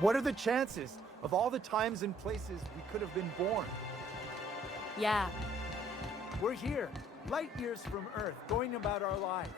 What are the chances of all the times and places we could have been born? Yeah. We're here, light years from Earth, going about our lives.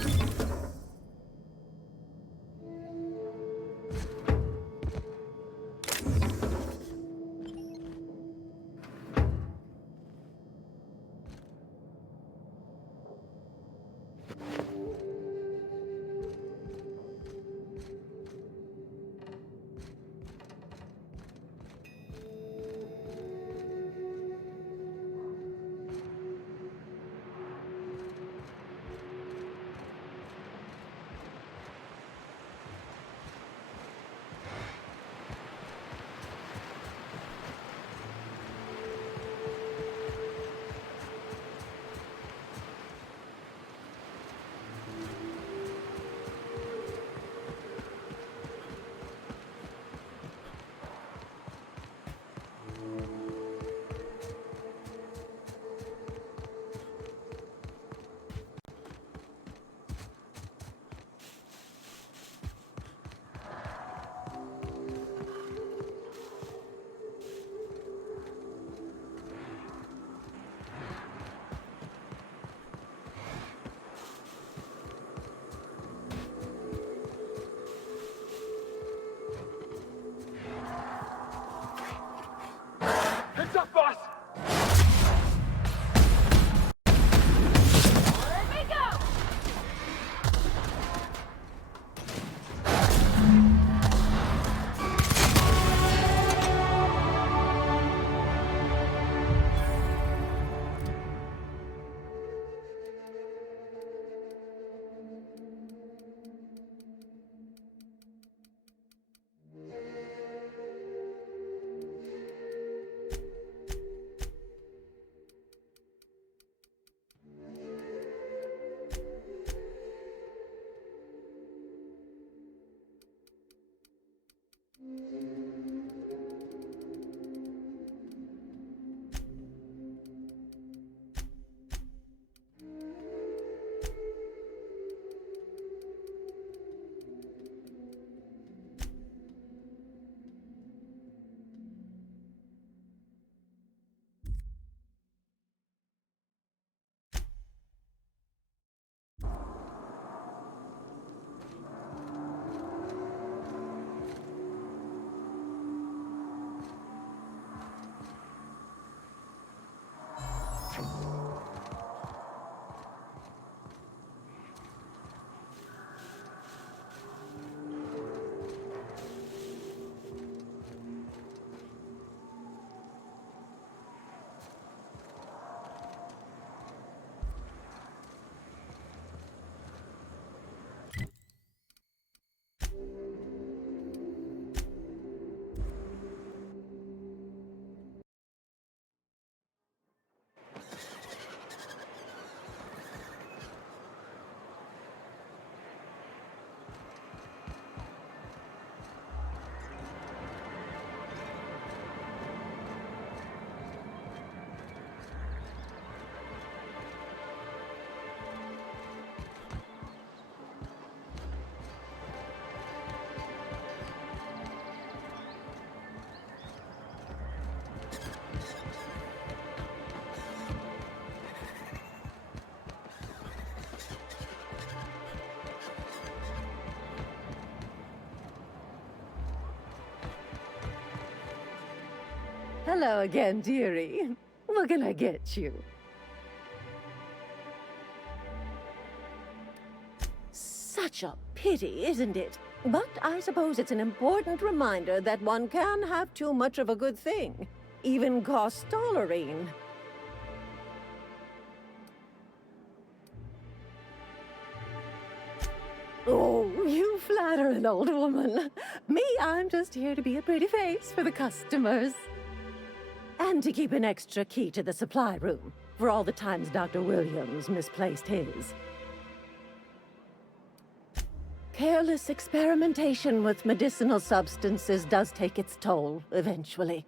Every time. Heads up, boss! Here we go! Hello again, dearie. What can I get you? Such a pity, isn't it? But I suppose it's an important reminder that one can have too much of a good thing. Even cost tolerine. Oh, you flatter an old woman. Me, I'm just here to be a pretty face for the customers. And to keep an extra key to the supply room, for all the times Dr. Williams misplaced his. Careless experimentation with medicinal substances does take its toll, eventually.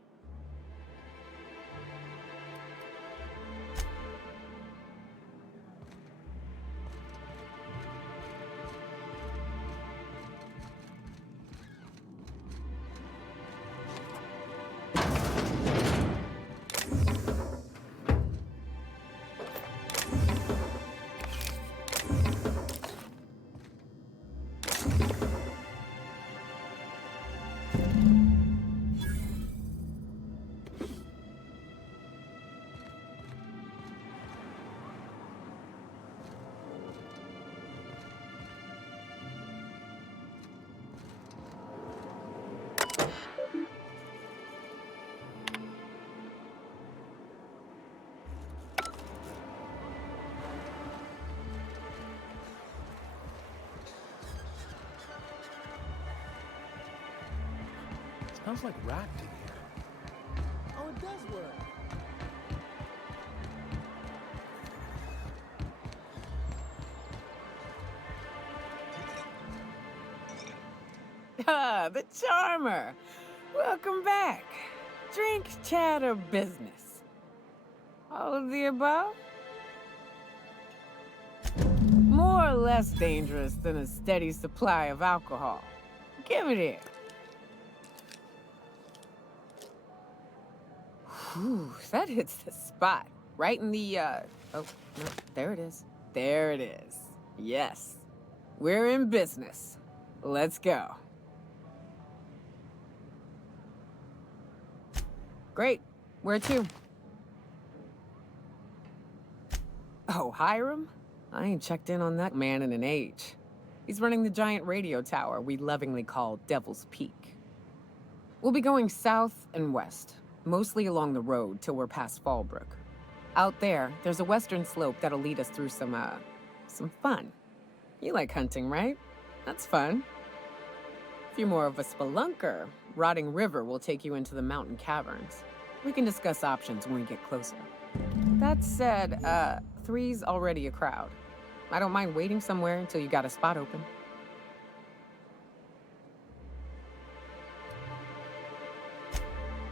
Smells like rat in here. Oh, it does work. Ah, the charmer. Welcome back. Drink, chat, or business? All of the above? More or less dangerous than a steady supply of alcohol. Give it here. Whew, that hits the spot. Right in the, oh, no, there it is. There it is. Yes. We're in business. Let's go. Great. Where to? Oh, Hiram? I ain't checked in on that man in an age. He's running the giant radio tower we lovingly call Devil's Peak. We'll be going south and west, mostly along the road till we're past Fallbrook. Out there, there's a western slope that'll lead us through some fun. You like hunting, right? That's fun. If you're more of a spelunker, Rotting River will take you into the mountain caverns. We can discuss options when we get closer. That said, 3's already a crowd. I don't mind waiting somewhere until you got a spot open.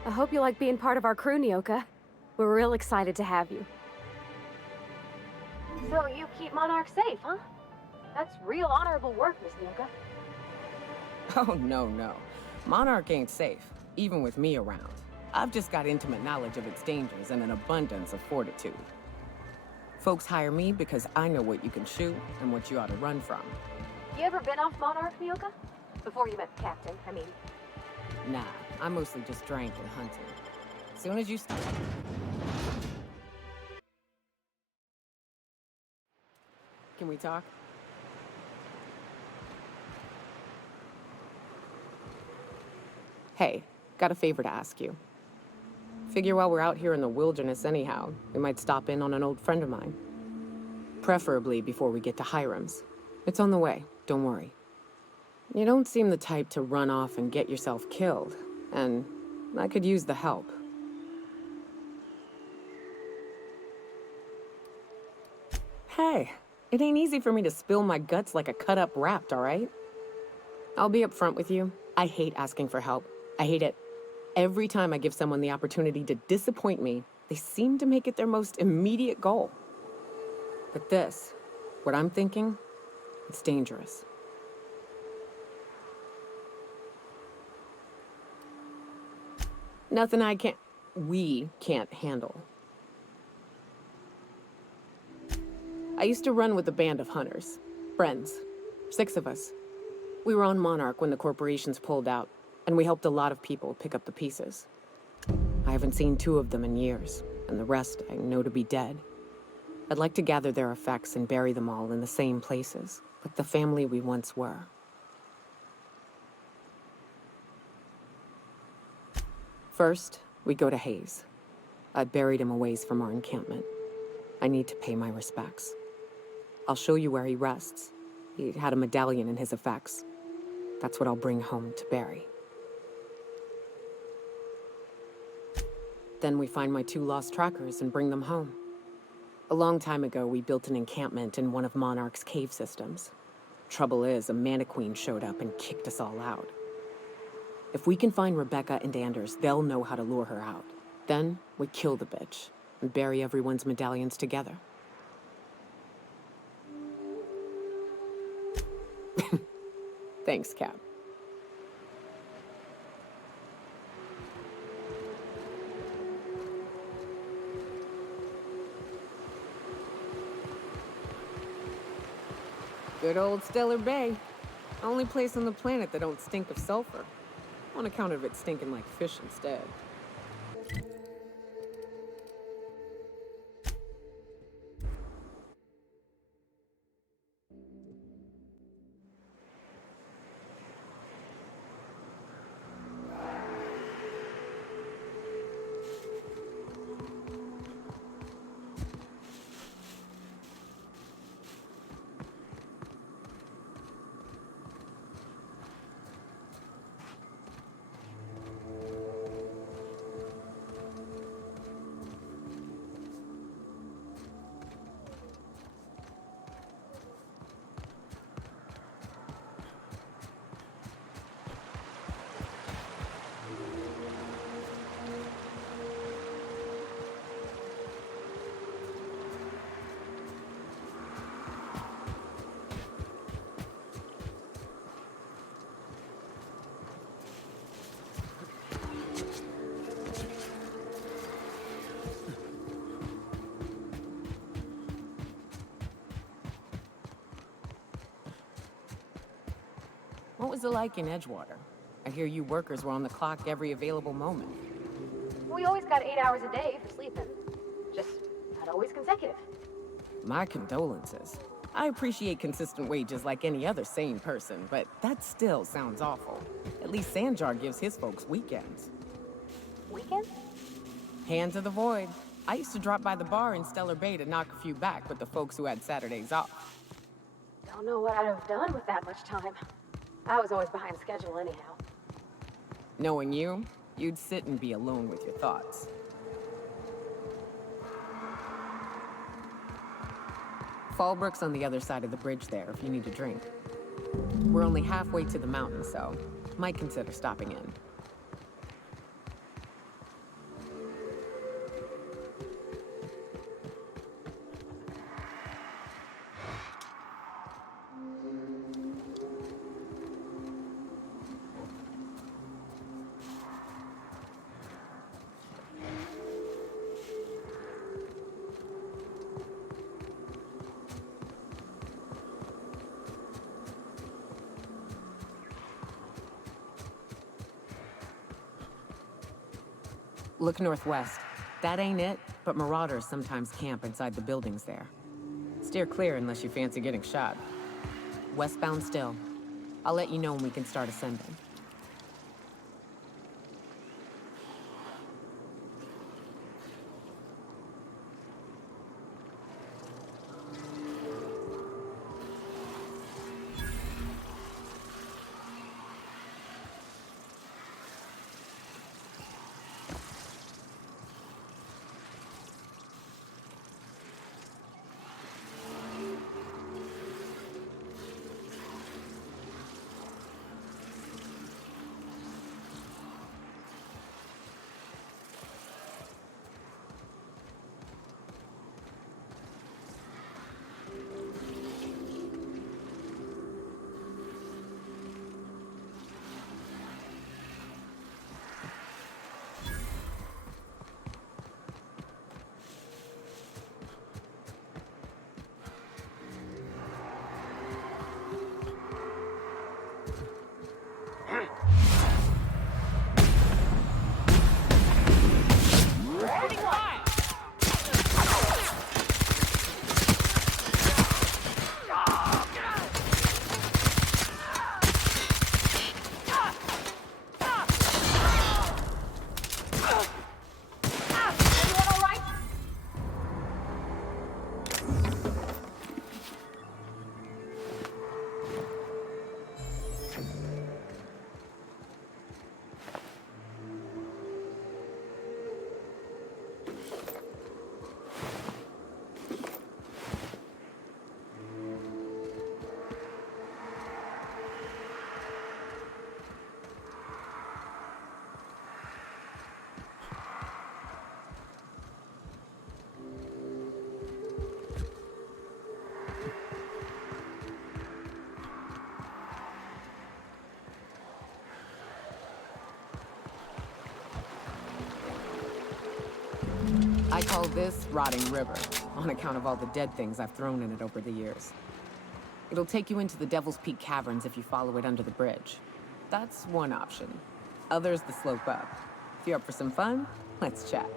I hope you like being part of our crew, Nyoka. We're real excited to have you. So you keep Monarch safe, huh? That's real honorable work, Miss Nyoka. Oh, no. Monarch ain't safe, even with me around. I've just got intimate knowledge of its dangers and an abundance of fortitude. Folks hire me because I know what you can shoot and what you ought to run from. You ever been off Monarch, Nyoka? Before you met the captain, I mean. Nah, I mostly just drank and hunted. Soon as you start... Can we talk? Hey, got a favor to ask you. Figure while we're out here in the wilderness anyhow, we might stop in on an old friend of mine. Preferably before we get to Hiram's. It's on the way, don't worry. You don't seem the type to run off and get yourself killed, and I could use the help. Hey, it ain't easy for me to spill my guts like a cut-up rat, all right? I'll be upfront with you. I hate asking for help. I hate it. Every time I give someone the opportunity to disappoint me, they seem to make it their most immediate goal. But this, what I'm thinking, it's dangerous. Nothing we can't handle. I used to run with a band of hunters. Friends. 6 of us. We were on Monarch when the corporations pulled out, and we helped a lot of people pick up the pieces. I haven't seen 2 of them in years, and the rest I know to be dead. I'd like to gather their effects and bury them all in the same places, like the family we once were. First, we go to Hayes. I buried him a ways from our encampment. I need to pay my respects. I'll show you where he rests. He had a medallion in his effects. That's what I'll bring home to Barry. Then we find my 2 lost trackers and bring them home. A long time ago, we built an encampment in one of Monarch's cave systems. Trouble is, a Mantiqueen showed up and kicked us all out. If we can find Rebecca and Anders, they'll know how to lure her out. Then, we kill the bitch and bury everyone's medallions together. Thanks, Cap. Good old Stellar Bay. Only place on the planet that don't stink of sulfur. On account of it stinking like fish instead. What was it like in Edgewater? I hear you workers were on the clock every available moment. We always got 8 hours a day for sleeping. Just not always consecutive. My condolences. I appreciate consistent wages like any other sane person, but that still sounds awful. At least Sanjar gives his folks weekends. Weekends? Hands of the Void. I used to drop by the bar in Stellar Bay to knock a few back with the folks who had Saturdays off. Don't know what I'd have done with that much time. I was always behind schedule anyhow. Knowing you, you'd sit and be alone with your thoughts. Fallbrook's on the other side of the bridge there if you need a drink. We're only halfway to the mountain, so might consider stopping in. Look northwest. That ain't it, but marauders sometimes camp inside the buildings there. Steer clear unless you fancy getting shot. Westbound still. I'll let you know when we can start ascending. I call this Rotting River, on account of all the dead things I've thrown in it over the years. It'll take you into the Devil's Peak Caverns if you follow it under the bridge. That's one option. Other's the slope up. If you're up for some fun, let's chat.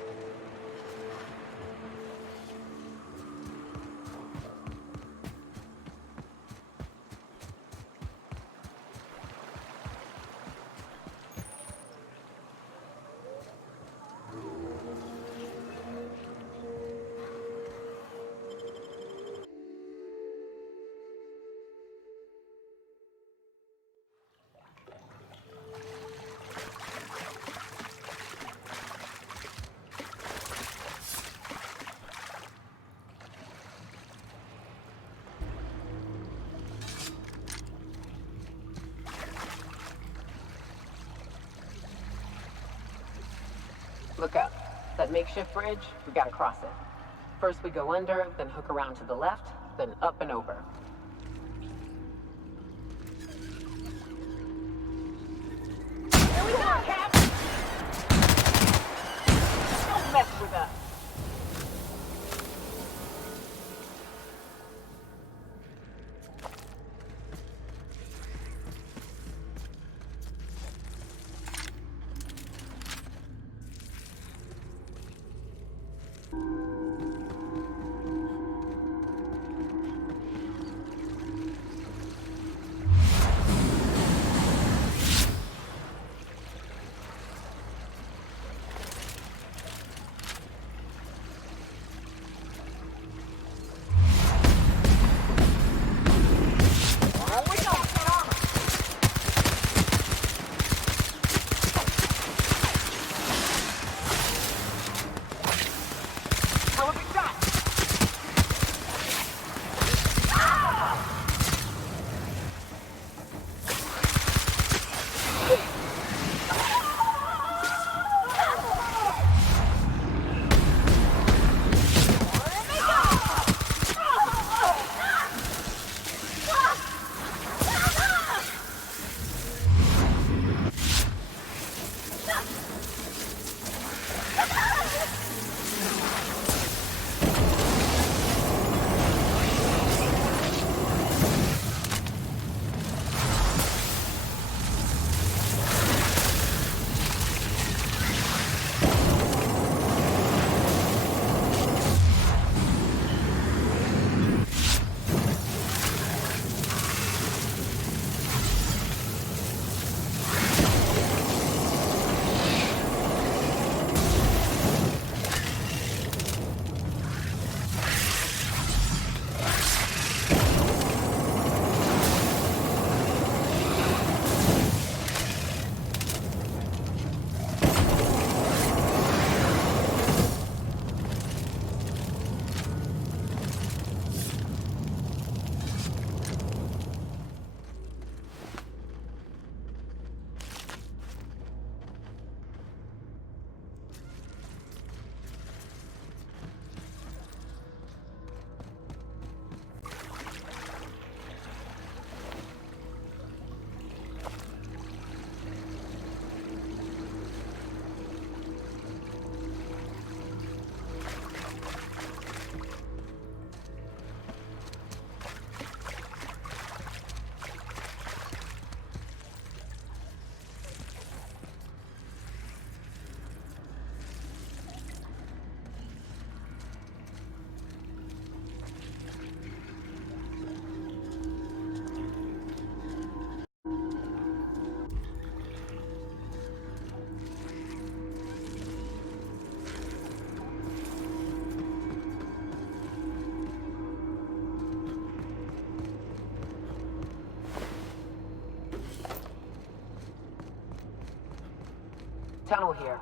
Look up. That makeshift bridge, we gotta cross it. First we go under, then hook around to the left, then up and over. Here we go, Cap! Don't mess with us. Tunnel here.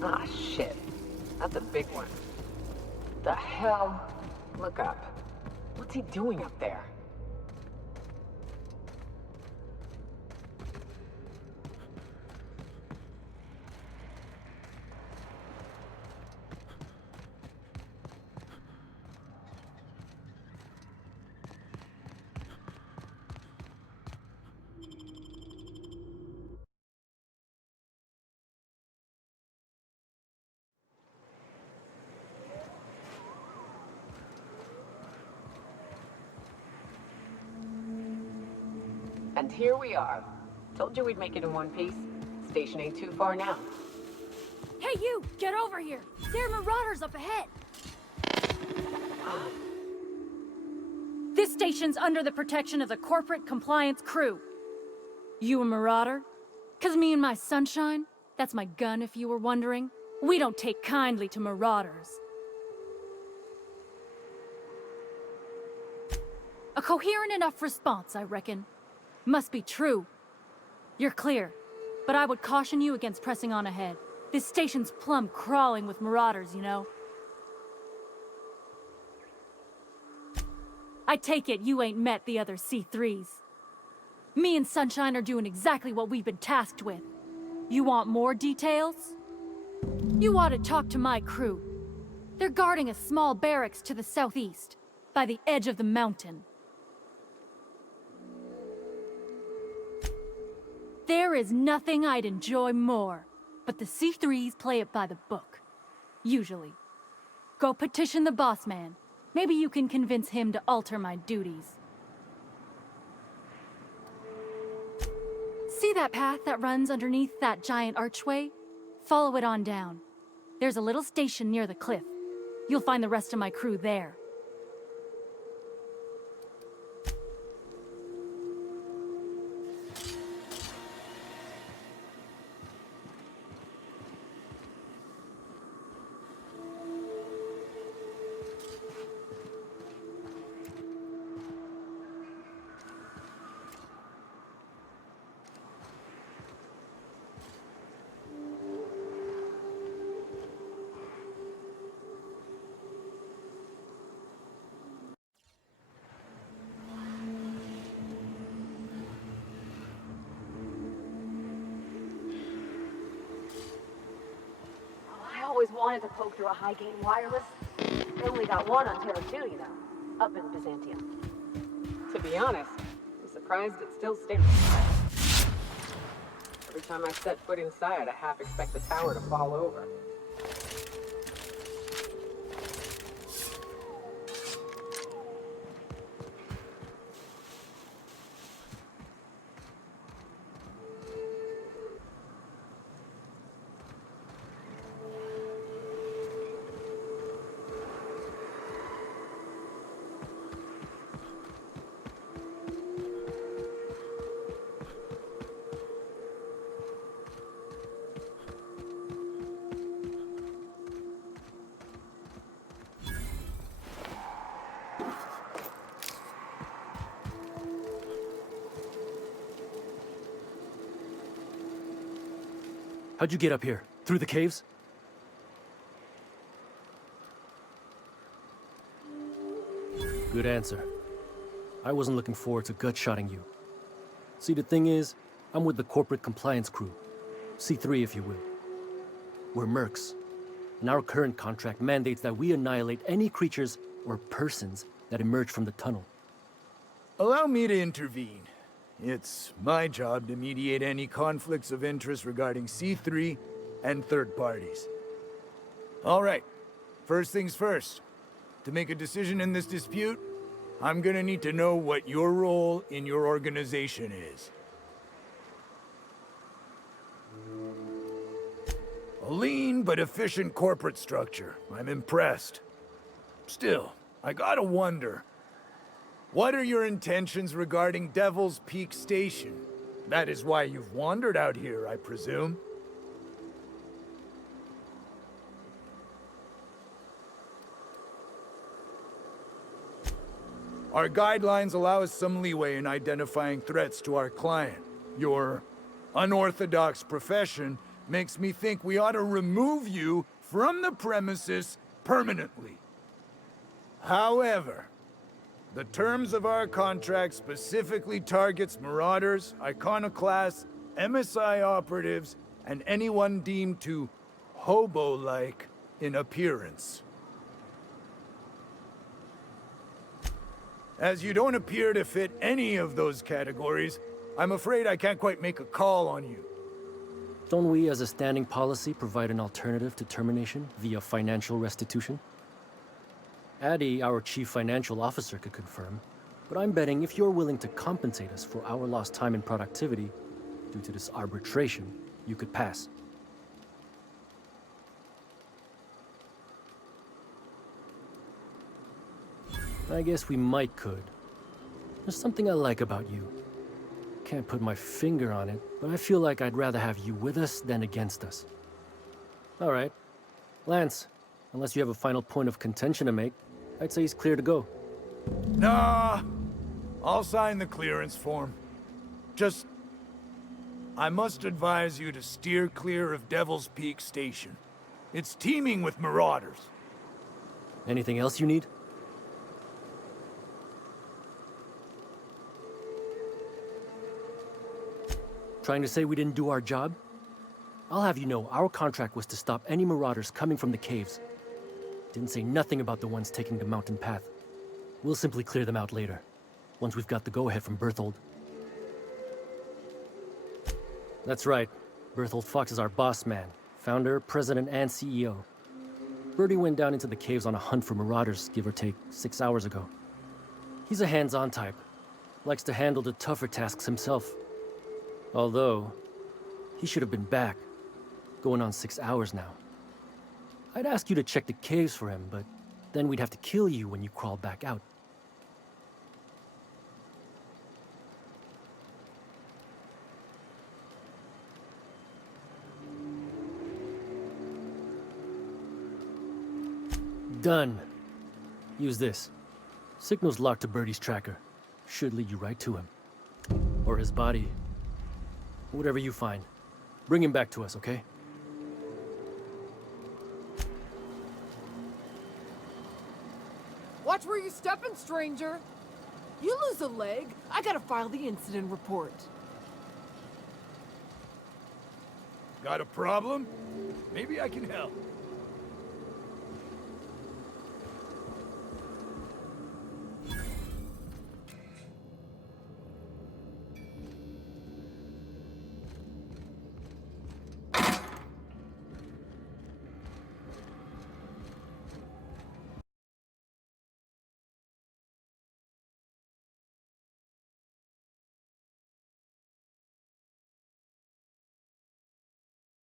Ah, shit. That's a big one. The hell? Look up. What's he doing up there? And here we are. Told you we'd make it in one piece. Station ain't too far now. Hey you! Get over here! There are marauders up ahead! This station's under the protection of the corporate compliance crew. You a marauder? 'Cause me and my sunshine, that's my gun if you were wondering, we don't take kindly to marauders. A coherent enough response, I reckon. Must be true. You're clear, but I would caution you against pressing on ahead. This station's plumb crawling with marauders, you know. I take it you ain't met the other C3s. Me and Sunshine are doing exactly what we've been tasked with. You want more details? You ought to talk to my crew. They're guarding a small barracks to the southeast, by the edge of the mountain. There is nothing I'd enjoy more, but the C3s play it by the book. Usually. Go petition the boss man. Maybe you can convince him to alter my duties. See that path that runs underneath that giant archway? Follow it on down. There's a little station near the cliff. You'll find the rest of my crew there. I always wanted to poke through a high-gain wireless. They only got one on Terra 2, you know, up in Byzantium. To be honest, I'm surprised it still stands. Every time I set foot inside, I half expect the tower to fall over. How'd you get up here? Through the caves? Good answer. I wasn't looking forward to gut-shotting you. See, the thing is, I'm with the corporate compliance crew. C3, if you will. We're mercs, and our current contract mandates that we annihilate any creatures or persons that emerge from the tunnel. Allow me to intervene. It's my job to mediate any conflicts of interest regarding C3 and third parties. All right, first things first. To make a decision in this dispute, I'm gonna need to know what your role in your organization is. A lean but efficient corporate structure. I'm impressed. Still, I gotta wonder, what are your intentions regarding Devil's Peak Station? That is why you've wandered out here, I presume. Our guidelines allow us some leeway in identifying threats to our client. Your unorthodox profession makes me think we ought to remove you from the premises permanently. However, the terms of our contract specifically targets marauders, iconoclasts, MSI operatives, and anyone deemed to hobo-like in appearance. As you don't appear to fit any of those categories, I'm afraid I can't quite make a call on you. Don't we, as a standing policy, provide an alternative to termination via financial restitution? Addie, our chief financial officer, could confirm, but I'm betting if you're willing to compensate us for our lost time and productivity due to this arbitration, you could pass. I guess we might could. There's something I like about you. Can't put my finger on it, but I feel like I'd rather have you with us than against us. All right. Lance, unless you have a final point of contention to make, I'd say he's clear to go. Nah, I'll sign the clearance form. Just, I must advise you to steer clear of Devil's Peak Station. It's teeming with marauders. Anything else you need? Trying to say we didn't do our job? I'll have you know, our contract was to stop any marauders coming from the caves. Didn't say nothing about the ones taking the mountain path. We'll simply clear them out later, once we've got the go-ahead from Berthold. That's right. Berthold Fox is our boss man, founder, president, and CEO. Bertie went down into the caves on a hunt for marauders, give or take, 6 hours ago. He's a hands-on type. Likes to handle the tougher tasks himself. Although, he should have been back. Going on 6 hours now. I'd ask you to check the caves for him, but then we'd have to kill you when you crawl back out. Done. Use this. Signal's locked to Bertie's tracker. Should lead you right to him. Or his body. Whatever you find. Bring him back to us, okay? Watch where you're stepping, stranger. You lose a leg, I gotta file the incident report. Got a problem? Maybe I can help.